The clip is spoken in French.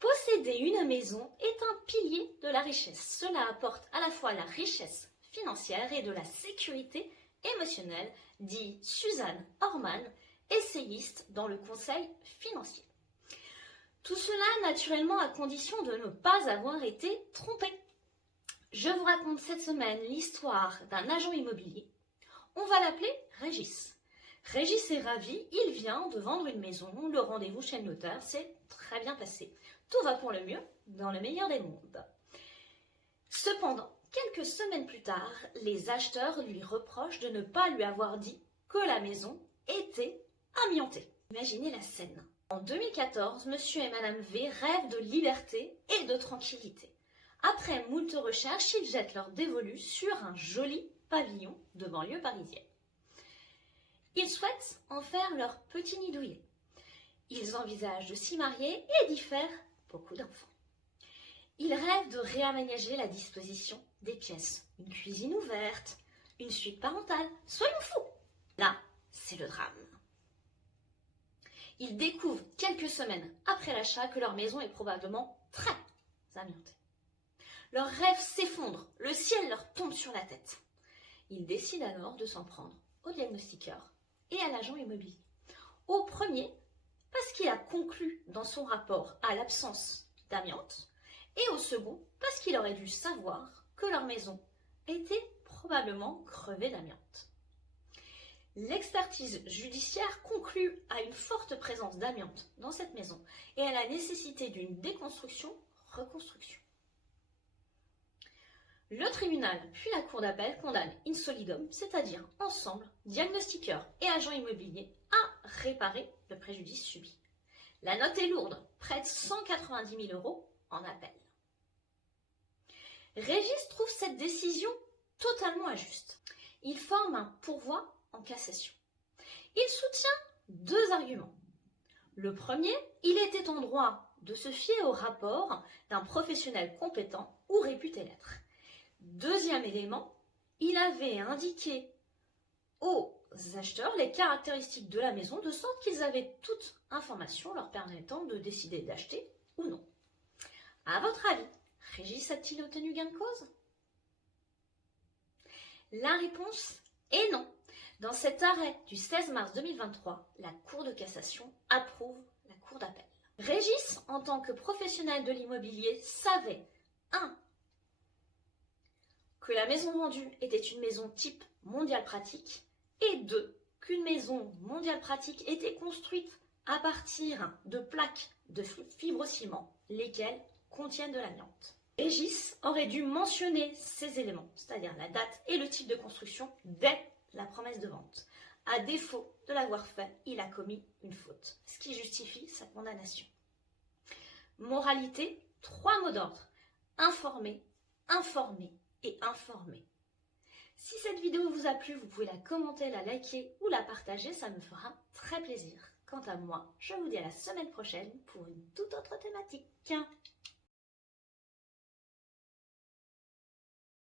Posséder une maison est un pilier de la richesse. Cela apporte à la fois la richesse financière et de la sécurité émotionnelle, dit Suzanne Orman, essayiste dans le conseil financier. Tout cela naturellement à condition de ne pas avoir été trompé. Je vous raconte cette semaine l'histoire d'un agent immobilier. On va l'appeler Régis. Régis est ravi, il vient de vendre une maison, le rendez-vous chez le notaire s'est très bien passé. Tout va pour le mieux, dans le meilleur des mondes. Cependant, quelques semaines plus tard, les acheteurs lui reprochent de ne pas lui avoir dit que la maison était amiantée. Imaginez la scène. En 2014, monsieur et madame V rêvent de liberté et de tranquillité. Après moult recherches, ils jettent leur dévolu sur un joli pavillon de banlieue parisienne. Ils souhaitent en faire leur petit nid douillet. Ils envisagent de s'y marier et d'y faire beaucoup d'enfants. Ils rêvent de réaménager la disposition des pièces. Une cuisine ouverte, une suite parentale. Soyons fous! Là, c'est le drame. Ils découvrent quelques semaines après l'achat que leur maison est probablement très amiantée. Leurs rêves s'effondrent, le ciel leur tombe sur la tête. Ils décident alors de s'en prendre au diagnostiqueur et à l'agent immobilier. Au premier, parce qu'il a conclu dans son rapport à l'absence d'amiante, et au second, parce qu'il aurait dû savoir que leur maison était probablement crevée d'amiante. L'expertise judiciaire conclut à une forte présence d'amiante dans cette maison et à la nécessité d'une déconstruction-reconstruction. Le tribunal puis la cour d'appel condamnent in solidum, c'est-à-dire ensemble, diagnostiqueurs et agents immobiliers, à réparer le préjudice subi. La note est lourde, près de 190 000 € en appel. Régis trouve cette décision totalement injuste. Il forme un pourvoi en cassation. Il soutient deux arguments. Le premier, il était en droit de se fier au rapport d'un professionnel compétent ou réputé l'être. Deuxième élément, il avait indiqué aux acheteurs les caractéristiques de la maison de sorte qu'ils avaient toute information leur permettant de décider d'acheter ou non. À votre avis, Régis a-t-il obtenu gain de cause? La réponse est non. Dans cet arrêt du 16 mars 2023, la Cour de cassation approuve la Cour d'appel. Régis, en tant que professionnel de l'immobilier, savait 1. Que la maison vendue était une maison type mondiale pratique et 2. Qu'une maison mondiale pratique était construite à partir de plaques de fibrociment, lesquelles contiennent de l'amiante. Régis aurait dû mentionner ces éléments, c'est-à-dire la date et le type de construction, dès la promesse de vente. À défaut de l'avoir fait, il a commis une faute, ce qui justifie sa condamnation. Moralité, 3 mots d'ordre. Informer, informer et informer. Si cette vidéo vous a plu, vous pouvez la commenter, la liker ou la partager, ça me fera très plaisir. Quant à moi, je vous dis à la semaine prochaine pour une toute autre thématique.